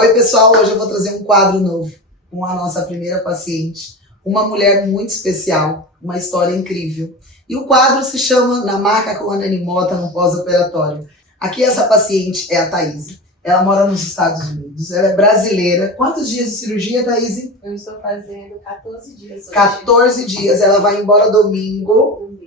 Oi, pessoal, hoje eu vou trazer um quadro novo com a nossa primeira paciente, uma mulher muito especial, uma história incrível. E o quadro se chama Na Maca com Anani Mota no Pós-Operatório. Aqui essa paciente é a Thaís. Ela mora nos Estados Unidos, ela é brasileira. Quantos dias de cirurgia, Thaís? Eu estou fazendo 14 dias hoje. 14 dias, ela vai embora domingo.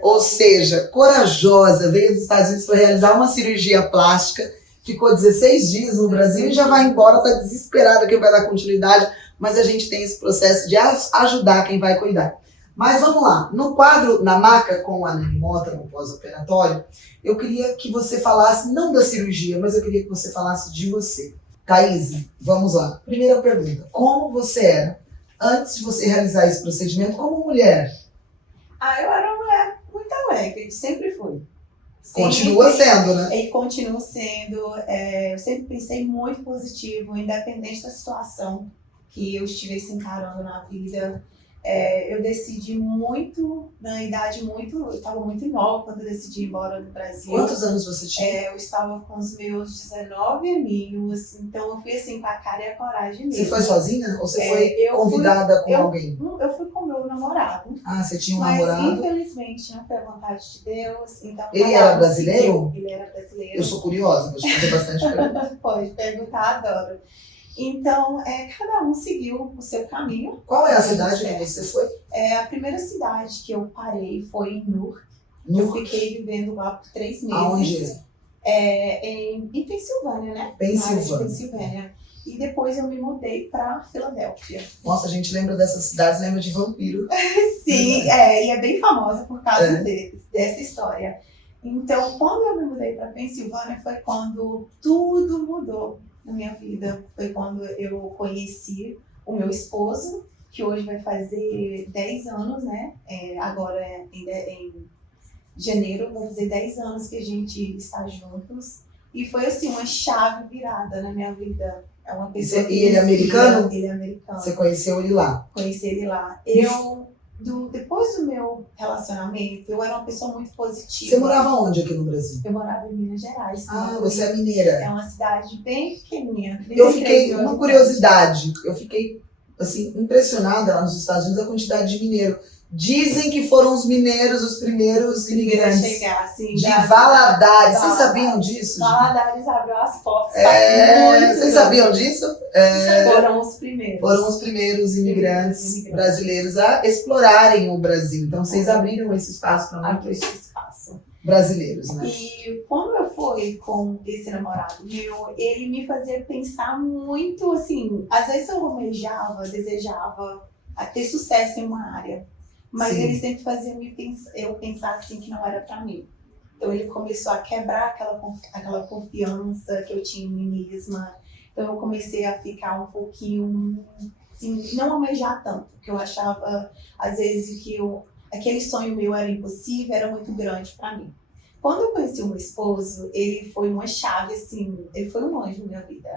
Ou seja, corajosa, veio dos Estados Unidos para realizar uma cirurgia plástica, ficou 16 dias no Brasil e já vai embora, está desesperada que vai dar continuidade, mas a gente tem esse processo de ajudar quem vai cuidar. Mas vamos lá, no quadro Na Maca com a Anani Mota no pós-operatório, eu queria que você falasse, não da cirurgia, mas eu queria que você falasse de você. Thaís, vamos lá. Primeira pergunta, como você era antes de você realizar esse procedimento como mulher? Eu era uma mulher muito alegre, sempre fui. Continua sendo, né? E continuo sendo. Eu sempre pensei muito positivo, independente da situação que eu estivesse encarando na vida. Eu decidi muito, na idade muito. Eu estava muito nova quando eu decidi ir embora do Brasil. Quantos anos você tinha? Eu estava com os meus 19 aninhos, então eu fui assim com a cara e a coragem mesmo. Você foi sozinha ou você foi convidada com alguém? Eu fui com o meu namorado. Ah, você tinha um Mas, namorado? infelizmente, não foi a vontade de Deus. Então, Ele era brasileiro? Ele era brasileiro. Eu sou curiosa, vou te fazer bastante perguntas. Pode perguntar, adoro. Então, cada um seguiu o seu caminho. Qual é a cidade que você foi? A primeira cidade que eu parei foi em Newark. Eu fiquei vivendo lá por 3 meses. Aonde? Em Pensilvânia, né? Pensilvânia. E depois eu me mudei para Filadélfia. Nossa, a gente lembra dessas cidades, lembra de vampiro. Sim, e é bem famosa por causa dessa história. Então, quando eu me mudei para Pensilvânia, foi quando tudo mudou na minha vida. Foi quando eu conheci o meu esposo, que hoje vai fazer 10 anos, né? Agora, em janeiro, vai fazer 10 anos que a gente está juntos. E foi, assim, uma chave virada na minha vida. É uma pessoa E ele é americano? Ele é americano. Você conheceu ele lá? Conheci ele lá. Depois do meu relacionamento, eu era uma pessoa muito positiva. Você morava onde aqui no Brasil? Eu morava em Minas Gerais. Você é mineira. É uma cidade bem pequenininha. Uma curiosidade, eu fiquei assim, impressionada lá nos Estados Unidos a quantidade de mineiro. Dizem que foram os mineiros os primeiros imigrantes chegar, assim, de Valadares. Vocês sabiam disso? Valadares abriu as portas. Vocês sabiam disso? Foram os primeiros. Foram os primeiros imigrantes brasileiros a explorarem o Brasil. Então vocês abriram esse espaço para muitos brasileiros, né? E quando eu fui com esse namorado meu, ele me fazia pensar muito, assim, às vezes eu desejava ter sucesso em uma área. Mas ele sempre fazia eu pensar assim que não era pra mim. Então ele começou a quebrar aquela confiança que eu tinha em mim mesma. Então eu comecei a ficar um pouquinho, assim, não almejar tanto. Porque eu achava, às vezes, que aquele sonho meu era impossível, era muito grande pra mim. Quando eu conheci o meu esposo, ele foi uma chave, assim, ele foi um anjo na minha vida.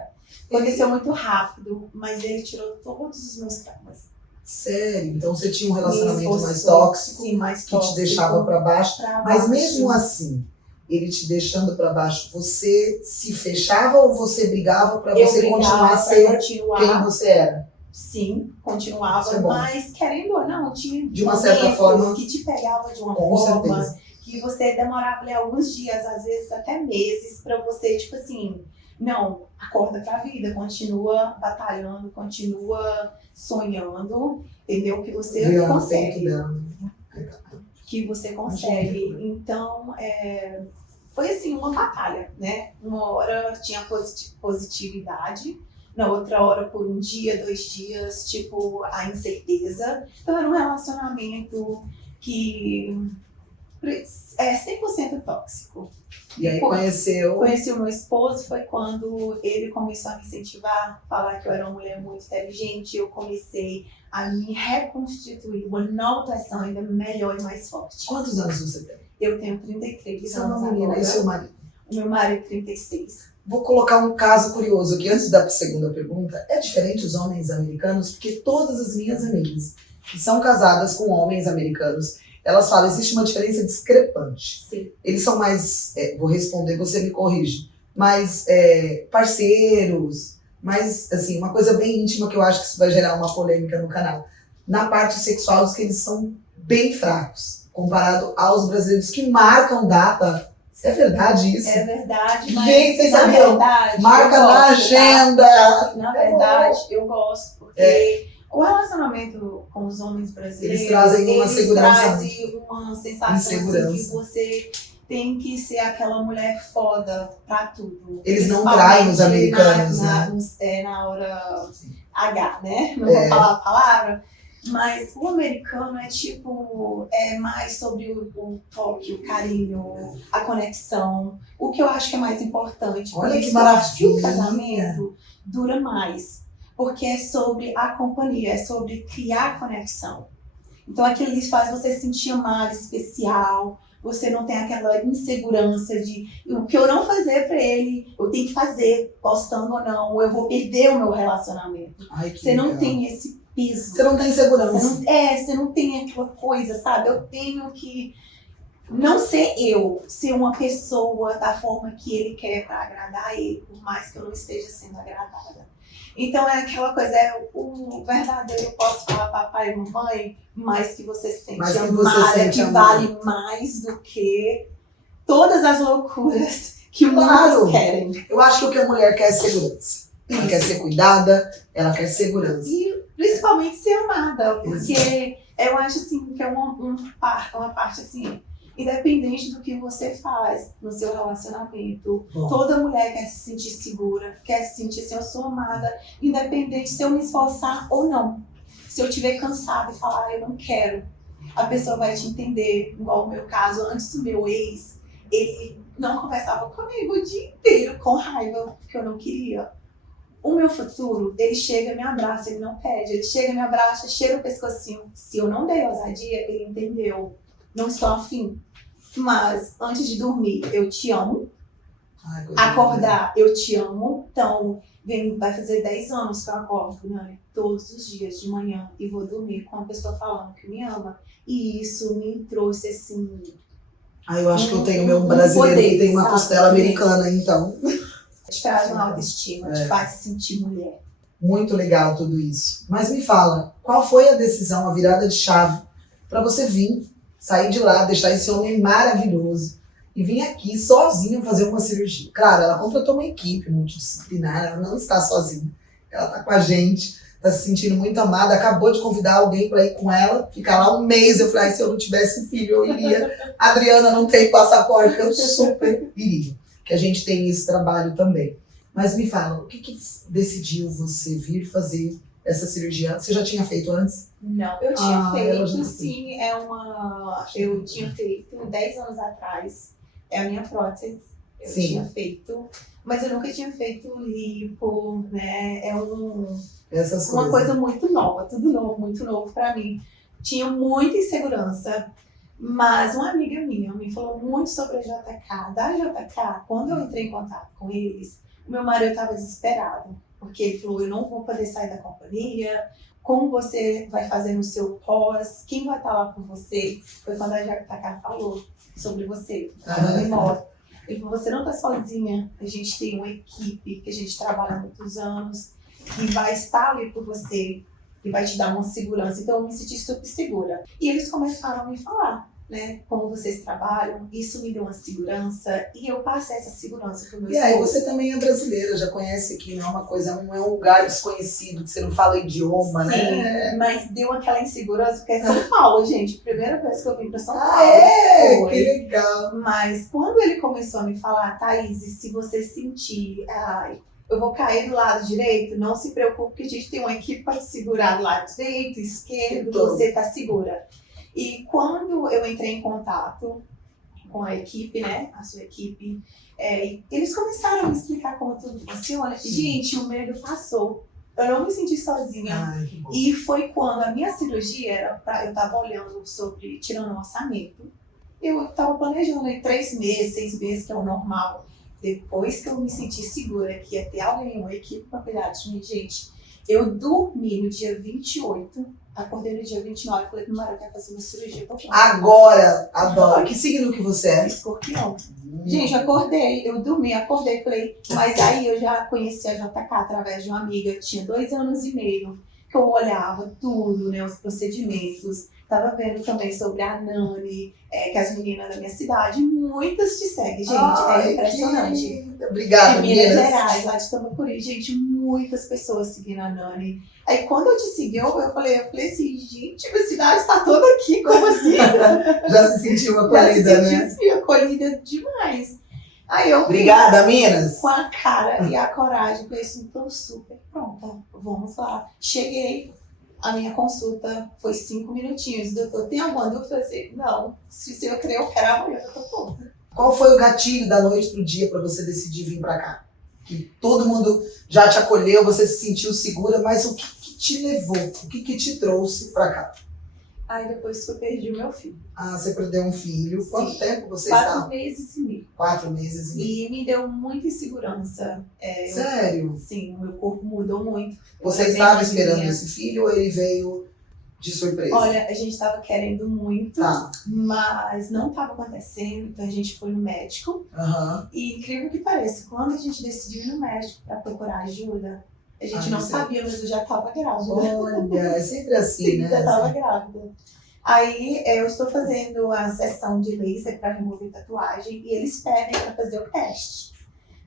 Aconteceu muito rápido, mas ele tirou todos os meus traumas. Sério? Então você tinha um relacionamento mais tóxico, que te deixava para baixo. Mas mesmo assim, ele te deixando para baixo, você se fechava ou você brigava para você continuar a ser quem você era? Sim, continuava, mas querendo ou não, tinha de uma certa forma que te pegava de uma forma que você demorava ali alguns dias, às vezes até meses, para você, tipo assim, não, acorda pra vida, continua batalhando, continua sonhando, entendeu? Que você consegue. Que você consegue. Então, foi assim, uma batalha, né? Uma hora tinha positividade, na outra hora por um dia, 2 dias, tipo, a incerteza. Então, era um relacionamento que é 100% tóxico. E aí conheci o meu esposo, foi quando ele começou a me incentivar, falar que eu era uma mulher muito inteligente. Eu comecei a me reconstituir, uma nova versão ainda melhor e mais forte. Quantos anos você tem? Eu tenho 33 Você anos. Você é uma menina, e seu marido? O meu marido 36. Vou colocar um caso curioso aqui antes da segunda pergunta. É diferente os homens americanos, porque todas as minhas amigas que são casadas com homens americanos, elas falam, existe uma diferença discrepante. Sim. Eles são mais, vou responder, você me corrige, mais parceiros, Mas, assim, uma coisa bem íntima que eu acho que isso vai gerar uma polêmica no canal. Na parte sexual, os que eles são bem fracos, comparado aos brasileiros que marcam data. É verdade isso? É verdade, mas Gente, vocês na sabiam? verdade, Marca eu na gosto, agenda. tá? Na verdade, eu gosto, porque o relacionamento com os homens brasileiros, Eles trazem uma segurança. trazem uma sensação assim, que Insegurança. você tem que ser aquela mulher foda pra tudo. Eles não traem os americanos, Na hora H, né? Não É. vou falar a palavra. Mas o americano é mais sobre o toque, o carinho, a conexão. O que eu acho que é mais importante. Olha Por que isso eu acho que o maravilha. casamento dura mais. Porque é sobre a companhia, é sobre criar conexão. Então aquilo ali faz você se sentir amado, especial. Você não tem aquela insegurança de o que eu não fazer pra ele, eu tenho que fazer, gostando ou não, ou eu vou perder o meu relacionamento. Ai, que Você não legal. tem esse peso. Você não tem segurança. Você não tem aquela coisa, sabe? Eu tenho que não ser eu, ser uma pessoa da forma que ele quer para agradar ele, por mais que eu não esteja sendo agradada. Então é aquela coisa, o verdadeiro, eu posso falar papai e mamãe, mas que você se sente Mas que amada, você sente que amada. vale mais do que todas as loucuras que Claro. muitos querem. Eu acho que o que a mulher quer é segurança. Ela quer ser cuidada, ela quer segurança. E principalmente ser amada, porque eu acho assim que é uma parte assim, independente do que você faz no seu relacionamento, Bom. toda mulher quer se sentir segura, quer se sentir assim, eu sou amada, independente se eu me esforçar ou não. Se eu estiver cansada e falar, eu não quero, a pessoa vai te entender, igual o meu caso, antes do meu ex, ele não conversava comigo o dia inteiro com raiva, porque eu não queria. O meu futuro, ele chega, me abraça, ele não pede. Ele chega, me abraça, cheira o pescocinho. Se eu não dei ousadia, ele entendeu. Não estou afim. Mas, antes de dormir, eu te amo. Ai, coisa Acordar, eu te amo. Então, vai fazer 10 anos que eu acordo, né? Todos os dias de manhã. E vou dormir com a pessoa falando que me ama. E isso me trouxe, assim... Ah, eu acho que eu tenho meu brasileiro que tem uma costela americana, então. Te traz uma autoestima, te faz se sentir mulher. Muito legal tudo isso. Mas me fala, qual foi a decisão, a virada de chave para você vir, sair de lá, deixar esse homem maravilhoso e vir aqui sozinha fazer uma cirurgia? Claro, ela contratou uma equipe multidisciplinar, ela não está sozinha. Ela está com a gente, está se sentindo muito amada, acabou de convidar alguém para ir com ela, ficar lá um mês. Eu falei, se eu não tivesse filho, eu iria. A Adriana não tem passaporte, eu super iria. Que a gente tem esse trabalho também. Mas me fala, o que decidiu você vir fazer essa cirurgia? Você já tinha feito antes? Não, eu tinha ela já feito, tinha sim, eu tinha feito 10 anos atrás, é a minha prótese, eu Sim. tinha feito, mas eu nunca tinha feito lipo, né, Essas uma coisas. coisa muito nova, tudo novo, muito novo pra mim. Tinha muita insegurança, mas uma amiga minha me falou muito sobre a JK. Da JK, quando eu entrei em contato com eles, o meu marido estava desesperado, porque ele falou, eu não vou poder sair da companhia, como você vai fazer no seu pós, quem vai estar lá com você? Foi quando a JK falou sobre você, falando em moto. Ele falou, você não está sozinha, a gente tem uma equipe que a gente trabalha há muitos anos, que vai estar ali por você, que vai te dar uma segurança. Então eu me senti super segura. E eles começaram a me falar, né, como vocês trabalham, isso me deu uma segurança e eu passei essa segurança pro meu E aí, esposo. você também é brasileira, já conhece aqui, não é uma coisa, não é um lugar desconhecido, que você não fala o idioma, né? Sim, mas deu aquela insegurança, porque é São Paulo, gente. Primeira vez que eu vim pra São Paulo. É, foi. que legal. Mas quando ele começou a me falar, Thaís, se você sentir, eu vou cair do lado direito, não se preocupe, que a gente tem uma equipe para te segurar do lado direito, esquerdo, Tudo. você tá segura. E quando eu entrei em contato com a equipe, né, a sua equipe, eles começaram a me explicar como tudo funciona. Sim. Gente, o medo passou. Eu não me senti sozinha. Ai, que bom. E foi quando a minha cirurgia eu tava olhando sobre tirando o orçamento. Eu tava planejando em 3 meses, 6 meses, que é o normal. Depois que eu me senti segura que ia ter alguém, uma equipe pra cuidar de mim, gente, eu dormi no dia 28 Acordei no dia 29 e falei pro marido que ia fazer uma cirurgia. Agora, adoro. Que signo que você é? Escorpião. Gente, eu dormi, acordei, falei, mas aí eu já conheci a JK através de uma amiga, tinha 2 anos e meio, que eu olhava tudo, né, os procedimentos, tava vendo também sobre a Nani, que as meninas da minha cidade, muitas te seguem, gente, é impressionante. Obrigada, de Minas meninas. Gerais, lá de Tamacuri, gente, muitas pessoas seguindo a Nani. Aí quando eu te segui, eu falei assim, gente, minha cidade tá toda aqui, como assim? Já se sentiu Já se acolhida, senti né? assim, acolhida demais. Aí eu fui Obrigada, Minas. com a cara e a coragem, falei assim, tô super pronta, vamos lá. Cheguei, a minha consulta foi 5 minutinhos. Doutor, tem alguma dúvida? Eu falei assim, não, se eu quero amanhã, eu tô pronta. Qual foi o gatilho da noite pro dia para você decidir vir para cá? Que todo mundo já te acolheu, você se sentiu segura, mas o que te levou? O que te trouxe para cá? Aí depois que eu perdi o meu filho. Ah, você perdeu um filho. Sim. Quanto tempo você 4 está? meses e meio. 4 meses e meio. E me deu muita insegurança. Sério? Sim, o meu corpo mudou muito. Você estava esperando esse filho ou ele veio de surpresa? Olha, a gente estava querendo muito, Tá. mas não estava acontecendo, então a gente foi no médico. Aham. E incrível que pareça, quando a gente decidiu ir no médico para procurar ajuda, a gente não sabia, mas eu já estava grávida. Olha, é sempre assim, Sim, né? já estava grávida. Aí eu estou fazendo a sessão de laser para remover tatuagem e eles pedem para fazer o teste.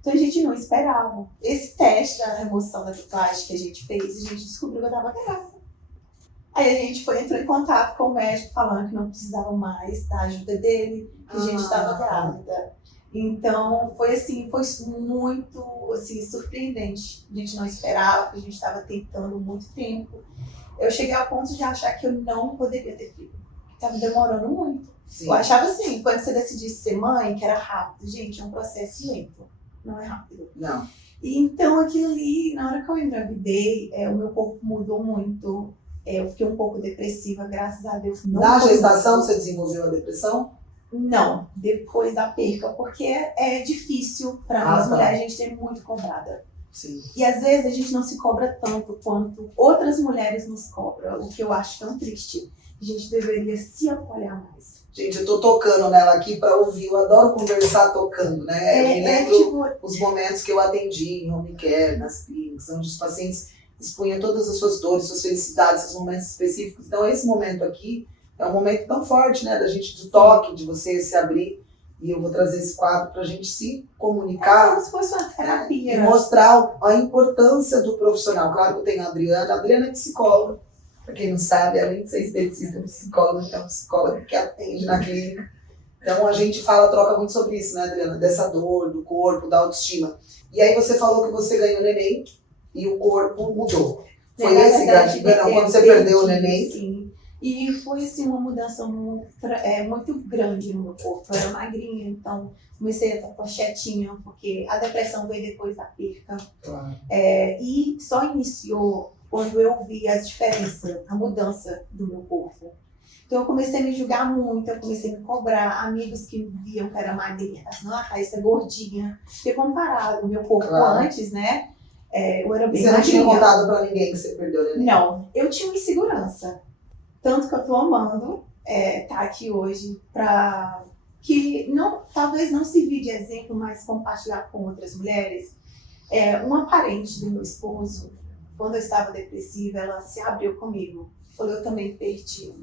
Então a gente não esperava. Esse teste da remoção da tatuagem que a gente fez, a gente descobriu que eu estava grávida. Aí a gente entrou em contato com o médico falando que não precisava mais da ajuda dele, que a gente estava grávida. Então foi assim, foi muito assim, surpreendente. A gente não esperava, porque a gente estava tentando muito tempo. Eu cheguei ao ponto de achar que eu não poderia ter filho. Estava demorando muito. Sim. Eu achava assim, quando você decidisse ser mãe, que era rápido. Gente, é um processo lento, não é rápido. Não. E então aquilo ali, na hora que eu engravidei, o meu corpo mudou muito. Eu fiquei um pouco depressiva, graças a Deus. Não Na foi gestação muito. você desenvolveu a depressão? Não, depois da perca, porque é difícil para Ah, nós tá. mulheres, a gente é muito cobrada. Sim. E às vezes a gente não se cobra tanto quanto outras mulheres nos cobram, o que eu acho tão triste. A gente deveria se apoiar mais. Gente, eu tô tocando nela aqui para ouvir. Eu adoro conversar tocando, né? Eu me lembro os momentos que eu atendi em home care, nas clínicas, onde os pacientes expunham todas as suas dores, suas felicidades, seus momentos específicos. Então, esse momento aqui é um momento tão forte, né? Da gente, do toque, de você se abrir. E eu vou trazer esse quadro pra gente se comunicar. Como se fosse uma terapia. E mostrar a importância do profissional. Claro que eu tenho a Adriana. A Adriana é psicóloga. Pra quem não sabe, além de ser esteticista, é psicóloga, então psicóloga que atende na clínica. Então a gente troca muito sobre isso, né, Adriana? Dessa dor, do corpo, da autoestima. E aí você falou que você ganhou neném e o corpo mudou. Foi esse gatilho? Não, quando você perdeu o neném? Sim. E foi assim, uma mudança muito grande no meu corpo. Eu era magrinha, então comecei a estar pochetinha, porque a depressão veio depois da perca. Claro. E só iniciou quando eu vi as diferenças, a mudança do meu corpo. Então eu comecei a me julgar muito, eu comecei a me cobrar, amigos que me viam que era magrinha, assim, Thaís é gordinha. Porque comparado o meu corpo antes, né, eu era bem magrinha. Você não tinha magrinha. contado pra ninguém que você perdeu o neném? Não, eu tinha uma insegurança. Tanto que eu tô amando tá aqui hoje para que talvez não servir de exemplo, mas compartilhar com outras mulheres. Uma parente do meu esposo, quando eu estava depressiva, ela se abriu comigo. Falou, eu também perdi.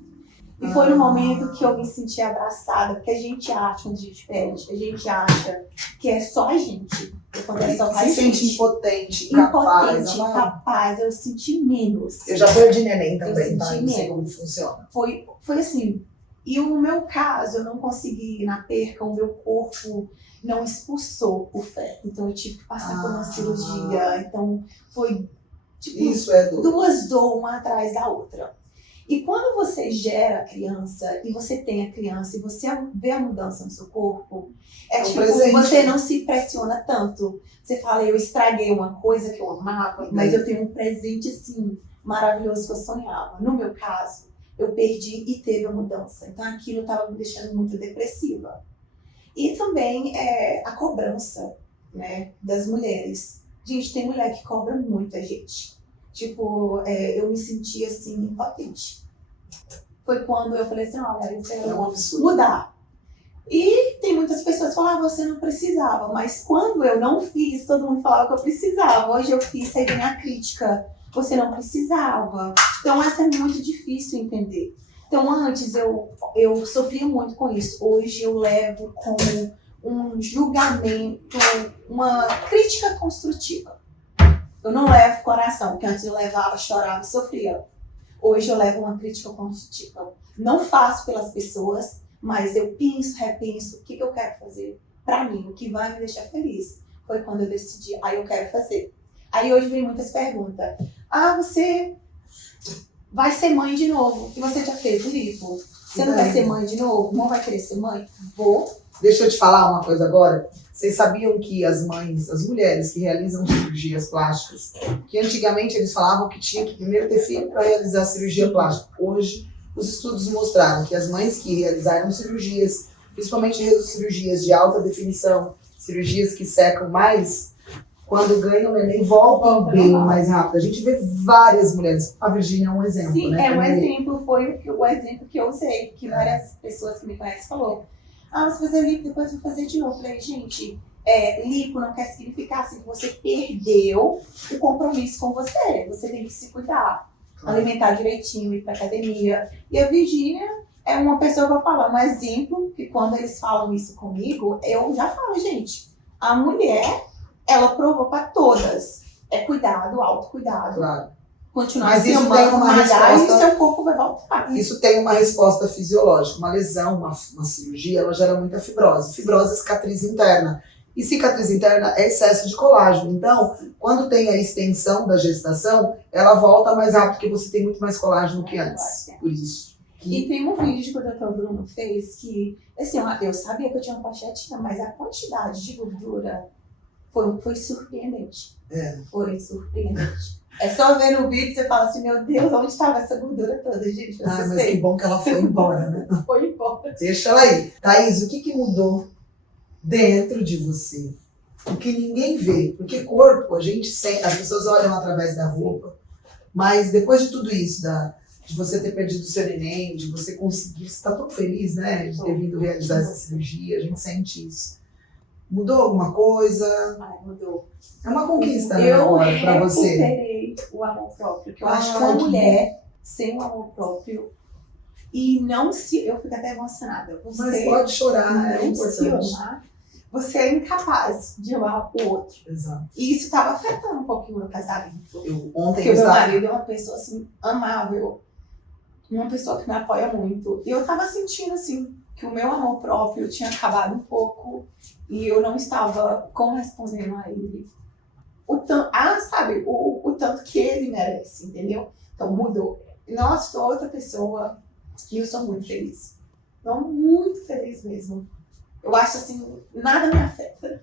E foi no momento que eu me senti abraçada, porque a gente acha, quando a gente perde, a gente acha que é só a gente. Quando é só a Se gente. sente impotente, incapaz. Eu senti menos. Eu já perdi neném também, Eu tá? senti Eu não sei menos. como funciona. Foi assim. E o meu caso, eu não consegui, na perca, o meu corpo não expulsou o feto. Então eu tive que passar por uma cirurgia. Então foi tipo, Isso é dor. 2 dores, uma atrás da outra. E quando você gera a criança, e você tem a criança, e você vê a mudança no seu corpo, tipo, presente. você não se pressiona tanto. Você fala, eu estraguei uma coisa que eu amava, mas eu tenho um presente, assim, maravilhoso que eu sonhava. No meu caso, eu perdi e teve a mudança. Então aquilo estava me deixando muito depressiva. E também a cobrança, né, das mulheres. Gente, tem mulher que cobra muito a gente. Tipo, eu me senti assim, impotente. Foi quando eu falei assim, olha, eu quero mudar. E tem muitas pessoas que falam, você não precisava. Mas quando eu não fiz, todo mundo falava que eu precisava. Hoje eu fiz, aí vem a crítica. Você não precisava. Então, essa é muito difícil entender. Então, antes eu sofria muito com isso. Hoje eu levo como um julgamento, uma crítica construtiva. Eu não levo coração, porque antes eu levava, chorava e sofria. Hoje eu levo uma crítica construtiva. Não faço pelas pessoas, mas eu penso, repenso o que eu quero fazer pra mim, o que vai me deixar feliz. Foi quando eu decidi, eu quero fazer. Aí hoje vem muitas perguntas. Você vai ser mãe de novo? E você já fez o livro? Você não quer ser mãe de novo? Não vai querer ser mãe? Vou. Deixa eu te falar uma coisa agora. Vocês sabiam que as mães, as mulheres que realizam cirurgias plásticas, que antigamente eles falavam que tinha que primeiro ter filho para realizar a cirurgia plástica. Hoje, os estudos mostraram que as mães que realizaram cirurgias, principalmente cirurgias de alta definição, cirurgias que secam mais, quando ganham o neném, voltam bem mais rápido. A gente vê várias mulheres. A Virgínia é um exemplo, sim, né? Um exemplo, foi o exemplo que eu usei, que várias pessoas que me conhecem falaram. Você fazer lipo, depois eu vou fazer de novo. Eu falei, gente, lipo não quer significar assim que você perdeu o compromisso com você. Você tem que se cuidar, alimentar direitinho, ir pra academia. E a Virgínia é uma pessoa que eu falo, um exemplo, que quando eles falam isso comigo, eu já falo, gente, a mulher, ela provou pra todas. É cuidado, autocuidado. Claro. Continuar mas isso amando, tem uma resposta, e o seu corpo vai voltar. Isso tem uma resposta fisiológica. Uma lesão, uma cirurgia, ela gera muita fibrose. Fibrose é cicatriz interna. E cicatriz interna é excesso de colágeno. Então, quando tem a extensão da gestação, ela volta mais rápido, porque você tem muito mais colágeno que antes. Por isso. E tem um vídeo que o Dr. Bruno fez que, assim, eu sabia que eu tinha uma pochetinha, mas a quantidade de gordura foi surpreendente. Foi surpreendente. É só ver no vídeo e você fala assim, meu Deus, onde estava essa gordura toda, gente? Mas que bom que ela foi embora, né? Foi embora. Deixa ela aí. Thaís, o que mudou dentro de você? O que ninguém vê. Porque corpo, a gente sente, as pessoas olham através da roupa, mas depois de tudo isso, de você ter perdido o seu neném, de você conseguir, você está tão feliz, né? De ter vindo realizar essa cirurgia, a gente sente isso. Mudou alguma coisa? Mudou. É uma conquista, né, agora, pra você. Eu recuperei o amor próprio, que eu acho que uma mulher sem o amor próprio e não se... Eu fico até emocionada. Mas pode chorar, é importante. Você é incapaz de amar o outro. Exato. E isso estava afetando um pouquinho o meu casamento. Porque o meu marido é uma pessoa assim, amável, uma pessoa que me apoia muito. E eu estava sentindo assim, que o meu amor próprio tinha acabado um pouco e eu não estava correspondendo a ele. O tanto que ele merece, entendeu? Então mudou. Nossa, sou outra pessoa e eu sou muito feliz. Estou muito feliz mesmo. Eu acho assim, nada me afeta.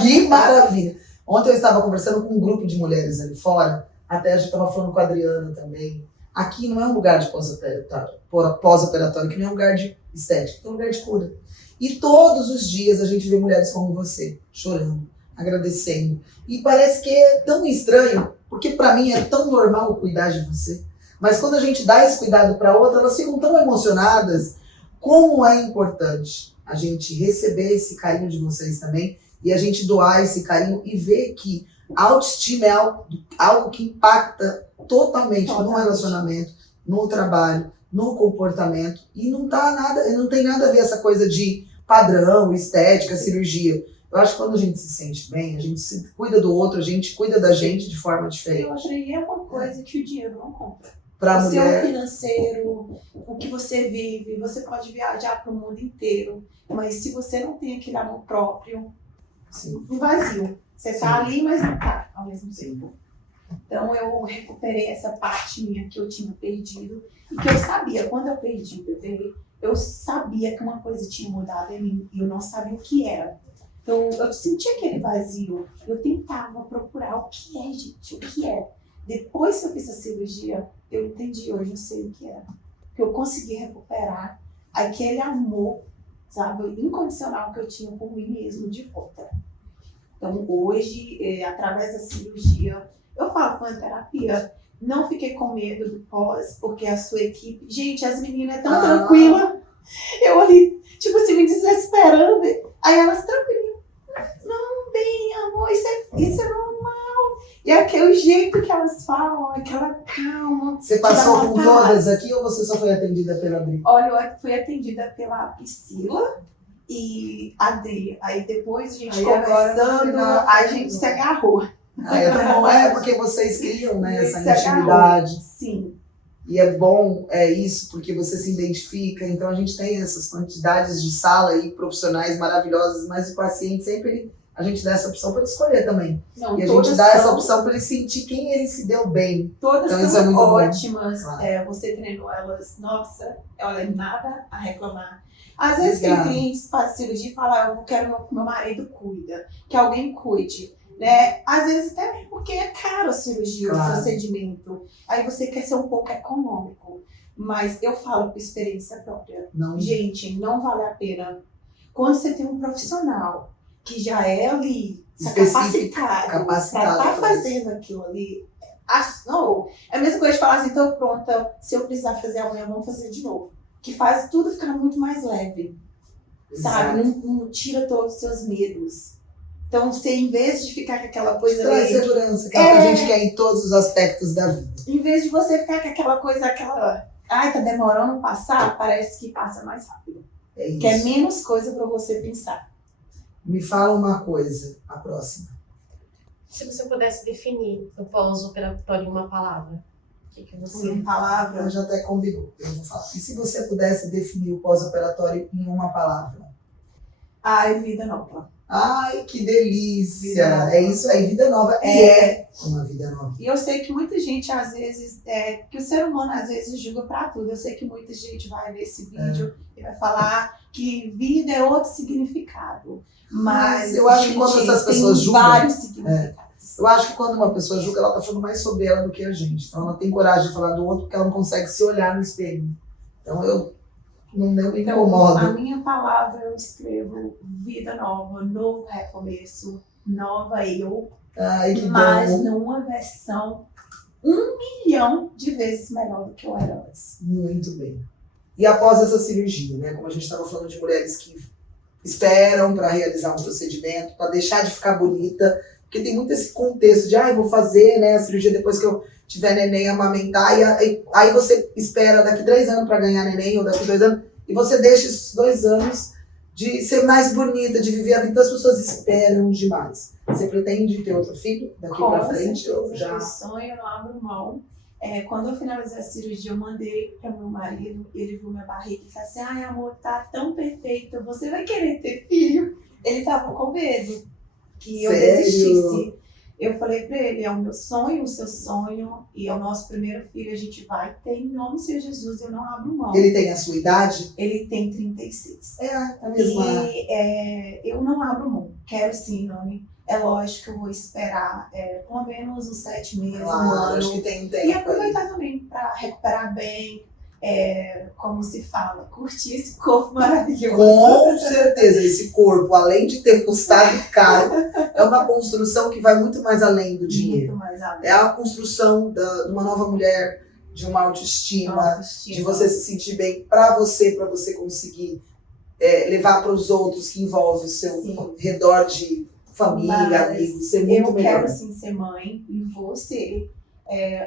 Que maravilha! Ontem eu estava conversando com um grupo de mulheres ali fora, até a gente estava falando com a Adriana também. Aqui não é um lugar de pós-operatório, que não é um lugar de estética, é um lugar de cura. E todos os dias a gente vê mulheres como você, chorando, agradecendo. E parece que é tão estranho, porque para mim é tão normal cuidar de você. Mas quando a gente dá esse cuidado para outra, elas ficam tão emocionadas. Como é importante a gente receber esse carinho de vocês também e a gente doar esse carinho e ver que a autoestima é algo que impacta totalmente no relacionamento, no trabalho, no comportamento e não tem nada a ver essa coisa de padrão, estética, cirurgia. Eu acho que quando a gente se sente bem, a gente se cuida do outro, a gente cuida da gente de forma diferente. Eu acho que é uma coisa que o dinheiro não compra. Pra o mulher... seu financeiro, o que você vive, você pode viajar para o mundo inteiro, mas se você não tem aquele amor próprio, um vazio. Você tá ali, mas não tá ao mesmo tempo. Então eu recuperei essa parte minha que eu tinha perdido e que eu sabia, quando eu perdi o bebê, eu sabia que uma coisa tinha mudado em mim e eu não sabia o que era. Então eu sentia aquele vazio, eu tentava procurar o que é, gente, o que é. Depois que eu fiz a cirurgia, eu entendi, hoje eu sei o que era. Que eu consegui recuperar aquele amor, sabe, incondicional que eu tinha por mim mesmo de volta. Então hoje, através da cirurgia, Eu falo, foi uma terapia. Não fiquei com medo do pós, porque a sua equipe... Gente, as meninas tão tranquilas. Eu ali, tipo assim, me desesperando. Aí elas tranquilas. Não, bem, amor, isso é normal. E aquele jeito que elas falam, aquela calma. Você passou com todas aqui ou você só foi atendida pela Adri? Olha, eu fui atendida pela Priscila e a Adri. Aí depois a gente conversando, a gente se agarrou. É porque vocês criam, né, essa intimidade. Sim. E é bom isso, porque você se identifica. Então a gente tem essas quantidades de sala e profissionais maravilhosos, mas o paciente sempre, a gente dá essa opção para ele escolher também. Não, e a gente dá essa opção para ele sentir quem ele se deu bem. Todas então, são isso é muito ótimas. Claro. Você treinou elas, nossa, olha, nada a reclamar. Às vezes tem clientes que fazem cirurgia e falam, eu quero que meu marido cuida, que alguém cuide. Né? Às vezes até mesmo porque é caro a cirurgia, o procedimento. Aí você quer ser um pouco econômico. Mas eu falo por experiência própria. Não. Gente, não vale a pena. Quando você tem um profissional que já é ali capacitado para estar fazendo aquilo ali. Não, é a mesma coisa de falar assim, então pronta, se eu precisar fazer amanhã, vamos fazer de novo. Que faz tudo ficar muito mais leve. Sabe? Não tira todos os seus medos. Então, você, em vez de ficar com aquela coisa... Traz segurança, que é o que a gente quer em todos os aspectos da vida. Em vez de você ficar com aquela coisa, ai, tá demorando a passar, parece que passa mais rápido. É isso. Que é menos coisa para você pensar. Me fala uma coisa, a próxima. Se você pudesse definir o pós-operatório em uma palavra, o que você... Uma palavra? Eu já até combinou, eu vou falar. E se você pudesse definir o pós-operatório em uma palavra? Ai, vida nova. Ai, que delícia! É isso aí, vida nova. E é uma vida nova. E eu sei que muita gente, às vezes, que o ser humano, às vezes, julga pra tudo. Eu sei que muita gente vai ver esse vídeo e vai falar que vida é outro significado. Mas eu acho que quando essas pessoas julgam... vários significados. Eu acho que quando uma pessoa julga, ela tá falando mais sobre ela do que a gente. Então ela tem coragem de falar do outro porque ela não consegue se olhar no espelho. Então eu não me incomodo. A minha palavra eu escrevo vida nova, novo recomeço, nova eu. Ai, que mas bom. numa versão 1.000.000 de vezes melhor do que eu era antes. Muito bem. E após essa cirurgia, né? Como a gente estava falando de mulheres que esperam para realizar um procedimento, para deixar de ficar bonita, porque tem muito esse contexto de, eu vou fazer, né, a cirurgia depois que eu tiver neném, amamentar, e aí você espera daqui 3 anos para ganhar neném, ou daqui 2 anos, e você deixa esses 2 anos de ser mais bonita, de viver a vida. As pessoas esperam demais. Você pretende ter outro filho daqui para frente? Ou já? Eu sonho, eu não abro mão. Quando eu finalizei a cirurgia, eu mandei para meu marido, ele viu minha barriga e disse assim, ai amor, tá tão perfeita, você vai querer ter filho? Ele tava com medo que eu desistisse. Eu falei pra ele, é o meu sonho, o seu sonho, e é o nosso primeiro filho, a gente vai ter em nome do Senhor Jesus, eu não abro mão. Ele tem a sua idade? Ele tem 36. A mesma. E eu não abro mão, quero sim, Nani. É lógico que eu vou esperar pelo menos uns 7 meses, claro, um ano. Acho que tem tempo. E aproveitar também para recuperar bem, como se fala, curtir esse corpo maravilhoso. Com certeza, esse corpo, além de ter custado caro, é uma construção que vai muito mais além do dinheiro. Muito mais além. É a construção de uma nova mulher, de uma autoestima, de você se sentir bem para você conseguir levar para os outros, que envolve o seu redor de família, amigos, ser muito melhor. Eu quero sim ser mãe e vou ser.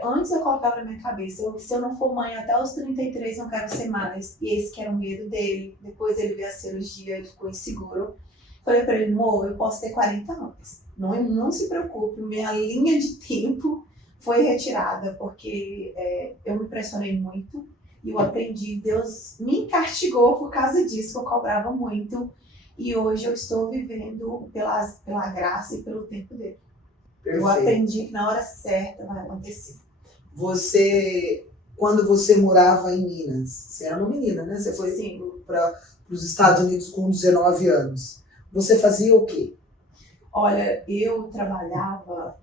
Antes eu colocava na minha cabeça, se eu não for mãe até os 33, eu não quero ser mais. E esse que era o medo dele. Depois ele veio a cirurgia, ele ficou inseguro. Falei pra ele, amor, eu posso ter 40 anos. Não se preocupe, minha linha de tempo foi retirada, porque eu me pressionei muito e eu aprendi. Deus me castigou por causa disso, que eu cobrava muito. E hoje eu estou vivendo pela graça e pelo tempo dele. Perfeito. Eu aprendi que na hora certa vai acontecer. Quando você morava em Minas, você era uma menina, né? Você foi para os Estados Unidos com 19 anos. Você fazia o quê? Olha, eu trabalhava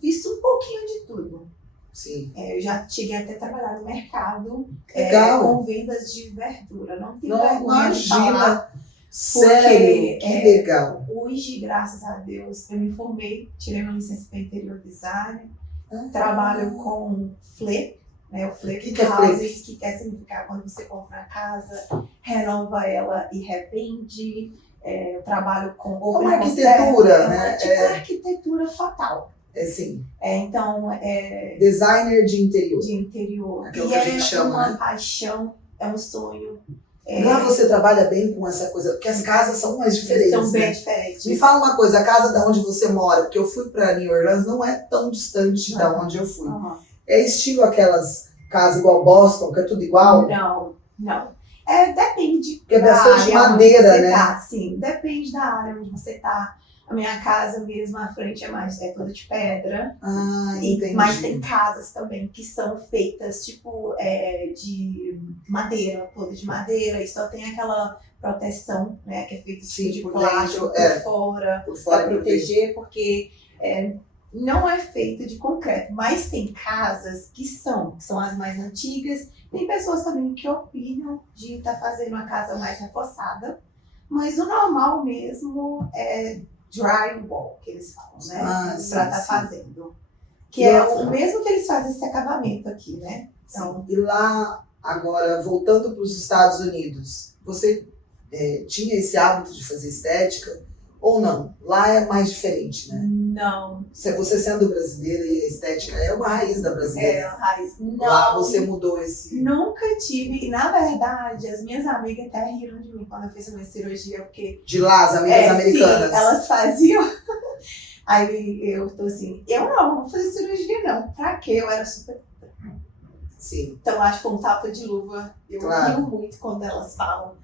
fiz um pouquinho de tudo. Sim. Eu já cheguei até a trabalhar no mercado com vendas de verdura. Não tenho vergonha de falar. Sério, que legal. O Hoje, graças a Deus, eu me formei, tirei uma licença para interior design, trabalho com flip, né? O flip Que é houses, que quer significar quando você compra uma casa, renova ela e revende. Eu trabalho com uma arquitetura, né? Arquitetura total. Sim. Então, designer de interior. De interior. É o que a gente chama, uma né? paixão, é um sonho. Lá você trabalha bem com essa coisa, porque as casas são mais diferentes. São bem né? diferentes. Me fala uma coisa, a casa da onde você mora, porque eu fui para New Orleans, não é tão distante da onde eu fui. É estilo aquelas casas igual Boston, que é tudo igual? Não. Depende. Porque é bastante madeira, né? Sim, depende da área onde você tá. A minha casa mesmo, a frente é toda de pedra. Entendi. Mas tem casas também que são feitas, tipo, de madeira, toda de madeira, e só tem aquela proteção, né, que é feita de plástico por fora, para proteger, porque não é feita de concreto. Mas tem casas que são as mais antigas. Tem pessoas também que opinam de estar fazendo uma casa mais reforçada, mas o normal mesmo é drywall, que eles falam, né? Para estar fazendo. Que é o mesmo que eles fazem esse acabamento aqui, né? Então, e lá, agora, voltando para os Estados Unidos, você tinha esse hábito de fazer estética ou não? Lá é mais diferente, né? Não. Você sendo brasileira e a estética é uma raiz da brasileira. É a raiz. Não. Lá você mudou esse... Nunca tive. E, na verdade, as minhas amigas até riram de mim quando eu fiz a minha cirurgia, porque... De lá, as amigas americanas. Sim, elas faziam... Aí eu tô assim, eu não vou fazer cirurgia não. Pra quê? Eu era super... Sim. Então acho que foi um tapa de luva. Eu Claro. rio muito quando elas falam.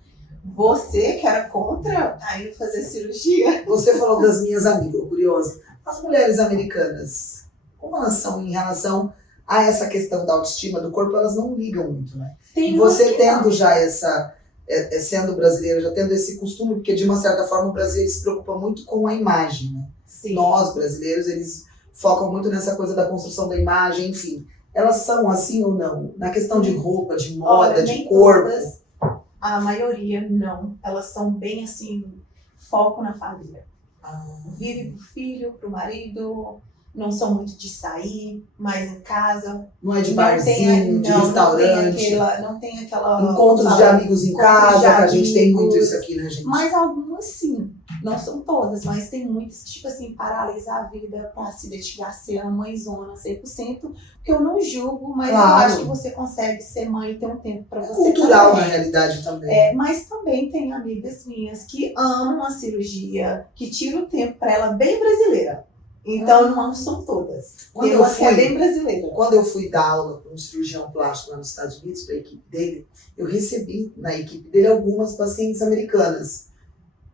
Você que era contra tá indo fazer cirurgia? Você falou das minhas amigas, curioso. As mulheres americanas, como elas são em relação a essa questão da autoestima do corpo, elas não ligam muito, né? Tem Você tendo já sendo brasileira, já tendo esse costume, porque de uma certa forma o brasileiro se preocupa muito com a imagem, né? Sim. Nós, brasileiros, eles focam muito nessa coisa da construção da imagem, enfim. Elas são assim ou não? Na questão de roupa, de moda, de corpo? Todas, a maioria não. Elas são bem assim, foco na família. Vive pro filho, pro marido, não são muito de sair, mais em casa. Não é de barzinho, de restaurante. Não tem aquela... Encontros de amigos em casa, que a gente tem muito isso aqui, né, gente? Mas algumas sim, não são todas, mas tem muitas que, tipo assim, paralisar a vida pra se dedicar a ser a mãezona 100%, que eu não julgo, mas claro. Eu acho que você consegue ser mãe e ter um tempo pra você. Cultural, também. Na realidade, também. Mas também tem amigas minhas que amam a cirurgia, que tiram o tempo pra ela bem brasileira. Então, não são todas. Quando eu fui bem brasileira. Quando eu fui dar aula com um cirurgião plástico lá nos Estados Unidos, para a equipe dele, eu recebi na equipe dele algumas pacientes americanas.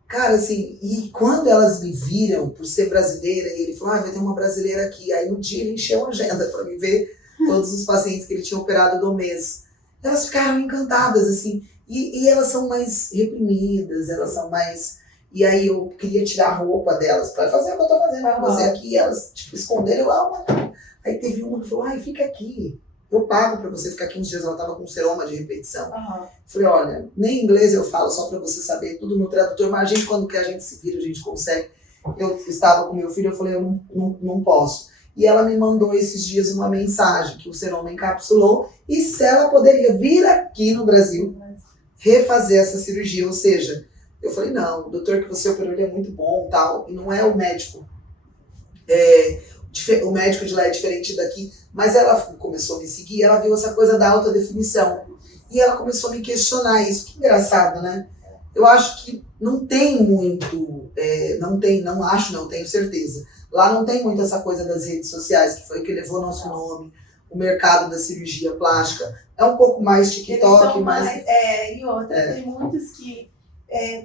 Cara, assim, e quando elas me viram por ser brasileira, e ele falou, vai ter uma brasileira aqui. Aí um dia ele encheu a agenda para me ver todos os pacientes que ele tinha operado do mês. Elas ficaram encantadas, assim. E elas são mais reprimidas, elas são mais... E aí eu queria tirar a roupa delas pra fazer o que eu tô fazendo pra você aqui. E elas, tipo, esconderam. Aí teve uma que falou, fica aqui. Eu pago pra você ficar aqui uns dias. Ela tava com seroma de repetição. Falei, olha, nem inglês eu falo, só pra você saber, tudo no tradutor. Mas a gente, quando quer, a gente se vira, a gente consegue. Eu estava com meu filho, eu falei, eu não posso. E ela me mandou esses dias uma mensagem que o seroma encapsulou. E se ela poderia vir aqui no Brasil, refazer essa cirurgia, ou seja... Eu falei, não, o doutor que você operou ele é muito bom, tal, e não é o médico. O médico de lá é diferente daqui, mas ela começou a me seguir, ela viu essa coisa da alta definição. E ela começou a me questionar isso. Que engraçado, né? Eu acho que não tem muito, tenho certeza. Lá não tem muito essa coisa das redes sociais, que foi o que levou nosso nome, o mercado da cirurgia plástica. É um pouco mais TikTok, mas... E outra, tem muitos que...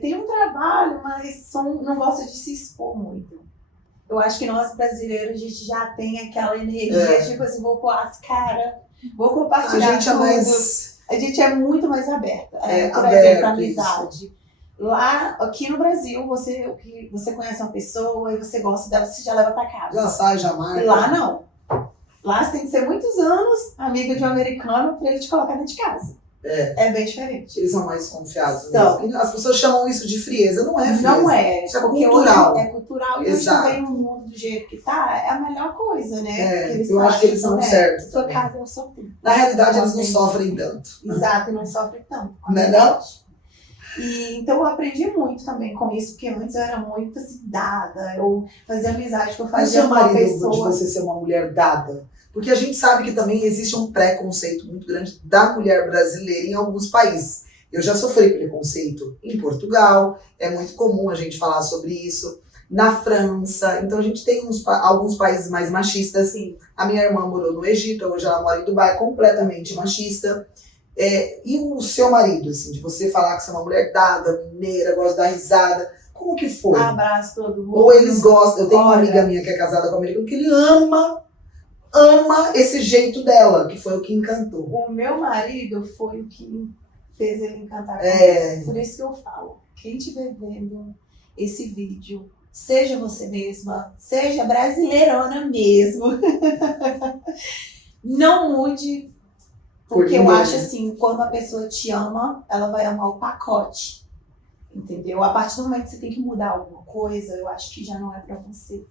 tem um trabalho, mas não gosta de se expor muito. Eu acho que nós brasileiros, a gente já tem aquela energia, tipo assim, vou pôr as caras, vou compartilhar tudo. A gente é muito mais aberta. Por exemplo, a amizade. Isso. Lá, aqui no Brasil, você conhece uma pessoa e você gosta dela, você já leva pra casa. Já sai, já marca. Lá não. Lá você tem que ser muitos anos amiga de um americano pra ele te colocar dentro de casa. É bem diferente. Eles são mais desconfiados São. mesmo. E as pessoas chamam isso de frieza. Não é frieza. Não é. Isso é porque cultural. hoje é cultural. E hoje Exato. também no mundo do jeito que tá, é a melhor coisa, né? Eu acho que eles são certos. Sua também. casa é o seu tudo. Na realidade, eles não sofrem tanto. Exato, e não sofre tanto. Não é não? E, então eu aprendi muito também com isso, porque antes eu era muito assim, dada, eu fazia amizade que eu E o fazia seu com uma marido, de pessoa. você ser uma mulher dada? Porque a gente sabe que também existe um preconceito muito grande da mulher brasileira em alguns países. Eu já sofri preconceito em Portugal, é muito comum a gente falar sobre isso. Na França, então a gente tem alguns países mais machistas. Assim, A minha irmã morou no Egito, hoje ela mora em Dubai, completamente machista. E o seu marido, assim, de você falar que você é uma mulher dada, mineira, gosta de dar risada, como que foi? abraço todo mundo. Ou eles gostam, eu tenho uma Olha. amiga minha que é casada com um americano, que ele ama esse jeito dela, que foi o que encantou. O meu marido foi o que fez ele encantar É. comigo. Por isso que eu falo, quem estiver vendo esse vídeo, seja você mesma, seja brasileirona mesmo, não mude, porque eu ninguém. acho assim, quando a pessoa te ama, ela vai amar o pacote, entendeu? A partir do momento que você tem que mudar alguma coisa, eu acho que já não é pra você.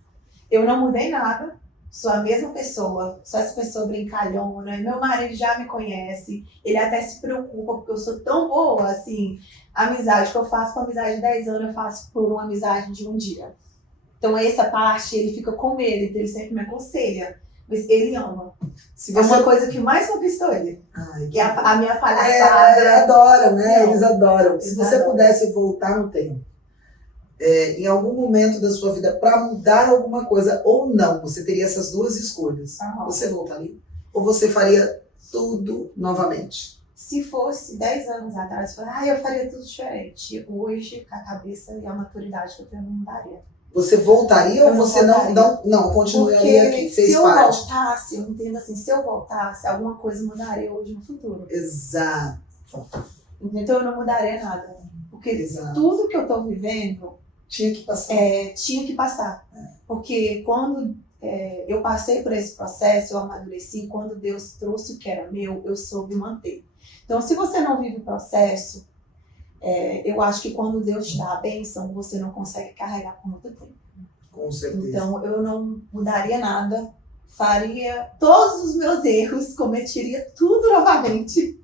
Eu não mudei nada, sou a mesma pessoa, sou essa pessoa brincalhona, meu marido já me conhece, ele até se preocupa porque eu sou tão boa, assim, a amizade que eu faço com amizade de 10 anos, eu faço por uma amizade de um dia. Então essa parte, ele fica com medo, então ele sempre me aconselha, mas ele ama. Se É você... uma coisa que mais conquistou ele, Ai, que é a minha palhaçada. adoram, né? Não. Eles adoram. Se Eles você adoram. pudesse voltar no tempo, em algum momento da sua vida, para mudar alguma coisa ou não, você teria essas duas escolhas. Aham. Você voltaria? Ou você faria tudo novamente? Se fosse 10 anos atrás, eu faria tudo diferente. Hoje, com a cabeça e a maturidade que eu tenho, não mudaria. Você voltaria ou Eu não você não continuaria aqui? Porque Fez se eu parte. voltasse, eu entendo assim, se eu voltasse, alguma coisa mudaria hoje no futuro. Exato. Então eu não mudaria nada. Porque Exato. tudo que eu tô vivendo Tinha que passar. tinha que passar. Porque quando eu passei por esse processo, eu amadureci, quando Deus trouxe o que era meu, eu soube manter. Então, se você não vive o processo, eu acho que quando Deus te dá a bênção, você não consegue carregar por muito tempo. Com certeza. Então, eu não mudaria nada, faria todos os meus erros, cometeria tudo novamente,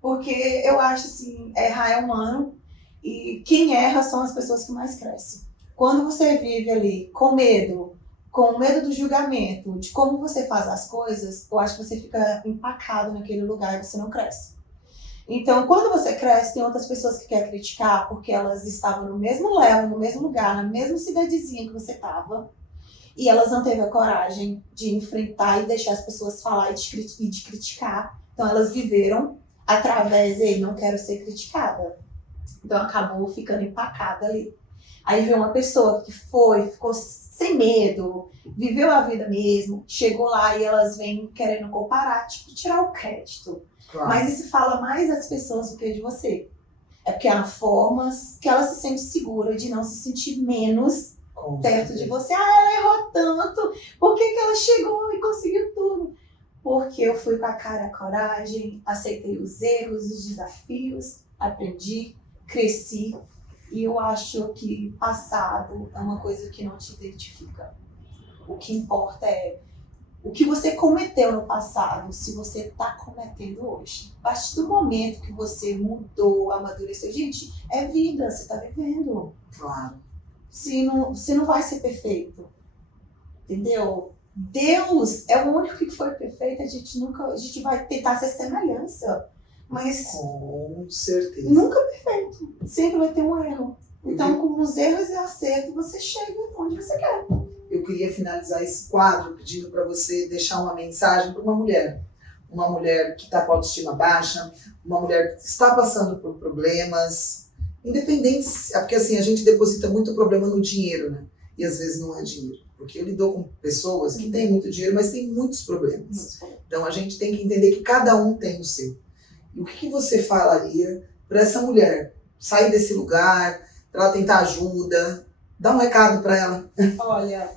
porque eu acho assim, errar é humano e quem erra são as pessoas que mais crescem. Quando você vive ali com medo do julgamento, de como você faz as coisas, eu acho que você fica empacado naquele lugar e você não cresce. Então, quando você cresce, tem outras pessoas que querem criticar porque elas estavam no mesmo level, no mesmo lugar, na mesma cidadezinha que você estava, e elas não teve a coragem de enfrentar e deixar as pessoas falar e de criticar. Então, elas viveram através de não quero ser criticada. Então, acabou ficando empacada ali. Aí veio uma pessoa que ficou sem medo, viveu a vida mesmo, chegou lá e elas vêm querendo comparar, tipo, tirar o crédito. Claro. Mas isso fala mais das pessoas do que de você. É porque há formas que ela se sente segura de não se sentir menos Com perto certeza. de você. Ela errou tanto, por que ela chegou e conseguiu tudo? Porque eu fui com a cara e a coragem, aceitei os erros, os desafios, aprendi, cresci. E eu acho que passado é uma coisa que não te identifica. O que importa é o que você cometeu no passado, se você está cometendo hoje. A partir do momento que você mudou, amadureceu, gente, é vida, você está vivendo. Claro. Você não vai ser perfeito, entendeu? Deus é o único que foi perfeito, a gente vai tentar ser semelhança, mas Com certeza. nunca perfeito, sempre vai ter um erro. Então, com os erros e acertos, você chega onde você quer. Eu queria finalizar esse quadro pedindo para você deixar uma mensagem para uma mulher que está com a autoestima baixa, uma mulher que está passando por problemas, independentes, porque assim, a gente deposita muito problema no dinheiro, né? E às vezes não é dinheiro, porque eu lido com pessoas que têm muito dinheiro, mas têm muitos problemas. Então a gente tem que entender que cada um tem o seu. E o que você falaria para essa mulher sair desse lugar, para ela tentar ajuda? Dá um recado para ela. Olha,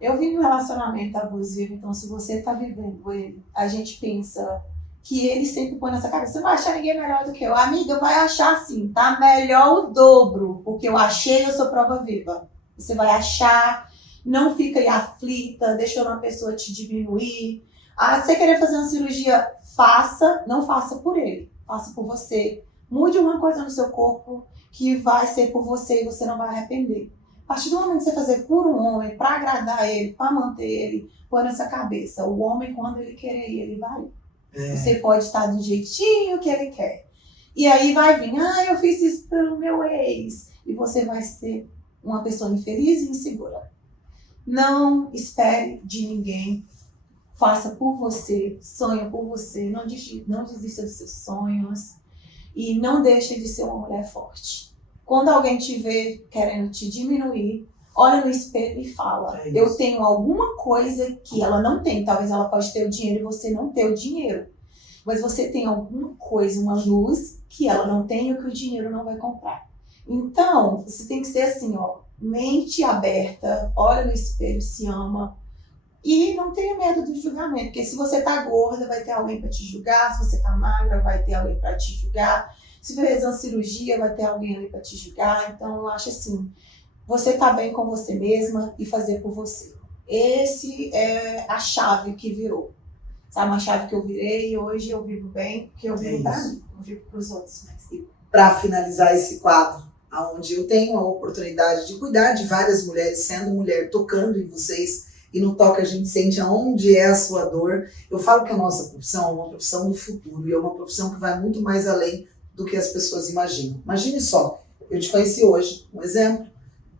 eu vivo um relacionamento abusivo, então se você está vivendo ele, a gente pensa que ele sempre põe nessa cabeça, você não vai achar ninguém melhor do que eu. Amiga, vai achar sim, tá? Melhor o dobro, porque eu achei, eu sou prova viva. Você vai achar, não fica aí aflita, deixando uma pessoa te diminuir. Ah, você querer fazer uma cirurgia, faça, não faça por ele, faça por você. Mude uma coisa no seu corpo que vai ser por você e você não vai arrepender. A partir do momento que você fazer por um homem, para agradar ele, para manter ele, põe nessa cabeça, o homem quando ele querer ir, ele vai. Você pode estar do jeitinho que ele quer. E aí vai vir, eu fiz isso pelo meu ex. E você vai ser uma pessoa infeliz e insegura. Não espere de ninguém. Faça por você, sonha por você. Não desista dos seus sonhos. E não deixe de ser uma mulher forte. Quando alguém te vê querendo te diminuir, olha no espelho e fala, eu tenho alguma coisa que ela não tem. Talvez ela pode ter o dinheiro e você não ter o dinheiro. Mas você tem alguma coisa, uma luz, que ela não tem e que o dinheiro não vai comprar. Então, você tem que ser assim, mente aberta, olha no espelho, se ama. E não tenha medo do julgamento. Porque se você tá gorda, vai ter alguém para te julgar. Se você tá magra, vai ter alguém para te julgar. Se você fazer uma cirurgia, vai ter alguém ali para te julgar. Então, eu acho assim, você tá bem com você mesma e fazer por você. Esse é a chave que virou. Sabe, uma chave que eu virei e hoje eu vivo bem, porque eu vivo pra mim, não vivo pros outros. Para finalizar esse quadro, onde eu tenho a oportunidade de cuidar de várias mulheres, sendo mulher, tocando em vocês, e no toque a gente sente aonde é a sua dor. Eu falo que a nossa profissão é uma profissão do futuro, e é uma profissão que vai muito mais além do que as pessoas imaginam. Imagine só, eu te conheci hoje, um exemplo.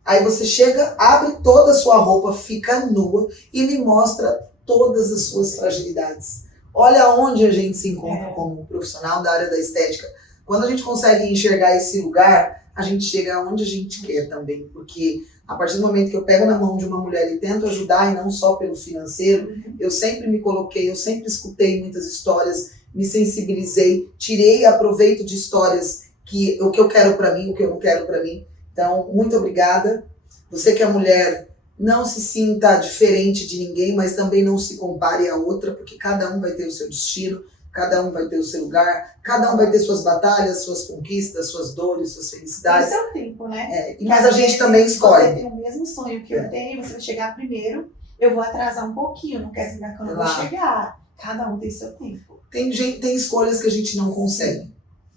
Aí você chega, abre toda a sua roupa, fica nua e me mostra todas as suas fragilidades. Olha onde a gente se encontra como profissional da área da estética. Quando a gente consegue enxergar esse lugar, a gente chega aonde a gente quer também. Porque a partir do momento que eu pego na mão de uma mulher e tento ajudar, e não só pelo financeiro, eu sempre me coloquei, eu sempre escutei muitas histórias, me sensibilizei, tirei aproveito de histórias que o que eu quero para mim, o que eu não quero para mim. Então, muito obrigada. Você que é mulher, não se sinta diferente de ninguém, mas também não se compare a outra, porque cada um vai ter o seu destino, cada um vai ter o seu lugar, cada um vai ter suas batalhas, suas conquistas, suas dores, suas felicidades. Esse é o tempo, né? Mas a gente também escolhe. Você tem o mesmo sonho que eu tenho, você vai chegar primeiro, eu vou atrasar um pouquinho, não quer saber quando eu vou chegar. Cada um tem seu tempo. Tem escolhas que a gente não consegue,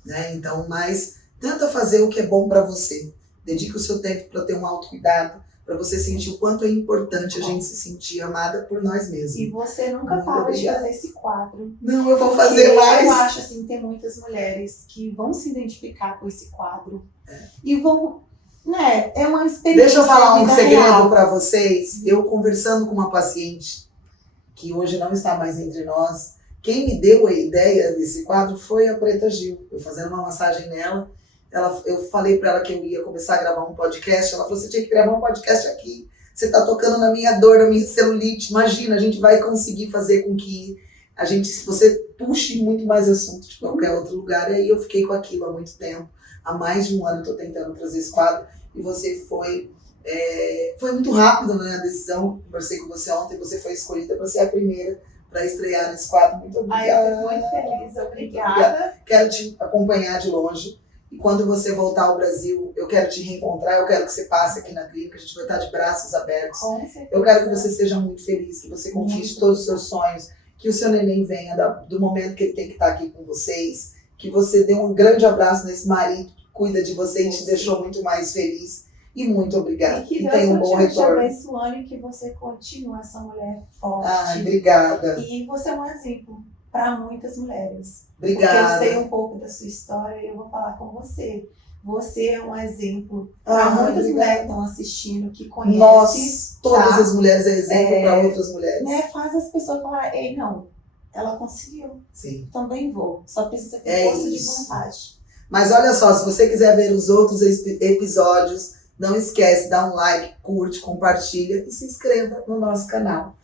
né? Então, mas tenta fazer o que é bom para você. Dedique o seu tempo para ter um autocuidado, para você sentir o quanto é importante a gente se sentir amada por nós mesmos. E você nunca para de fazer esse quadro. Não, eu vou fazer mais. Eu acho assim, tem muitas mulheres que vão se identificar com esse quadro e vão, né, é uma experiência. Deixa eu falar um segredo para vocês. Eu conversando com uma paciente que hoje não está mais entre nós, quem me deu a ideia desse quadro foi a Preta Gil. Eu fazendo uma massagem nela, eu falei para ela que eu ia começar a gravar um podcast. Ela falou, você tinha que gravar um podcast aqui. Você está tocando na minha dor, na minha celulite. Imagina, a gente vai conseguir fazer com que você puxe muito mais assuntos de qualquer outro lugar. E aí eu fiquei com aquilo há muito tempo. Há mais de um ano eu estou tentando trazer esse quadro. E você foi muito rápido, né, a decisão. Conversei com você ontem, você foi escolhida para ser a primeira para estrear nesse quadro. Muito obrigada. Eu fico muito feliz, obrigada. Quero te acompanhar de longe. E quando você voltar ao Brasil, eu quero te reencontrar, eu quero que você passe aqui na clínica, a gente vai estar de braços abertos. Com certeza. Eu quero que você seja muito feliz, que você conquiste todos os seus sonhos, que o seu neném venha do momento que ele tem que estar aqui com vocês, que você dê um grande abraço nesse marido que cuida de você e te deixou muito mais feliz. E muito obrigada. E que Deus tenha um bom retorno. Te abençoe e que você continue essa mulher forte. Obrigada. E você é um exemplo para muitas mulheres. Obrigada. Porque eu sei um pouco da sua história e eu vou falar com você. Você é um exemplo para muitas mulheres que estão assistindo, que conhecem. Nós, todas as mulheres, é exemplo para outras mulheres. Né, faz as pessoas falarem, ei, não, ela conseguiu. Sim. Também vou. Só precisa ter força de vontade. Mas olha só, se você quiser ver os outros episódios, não esquece, dá um like, curte, compartilha e se inscreva no nosso canal.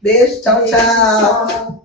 Beijo, tchau, tchau.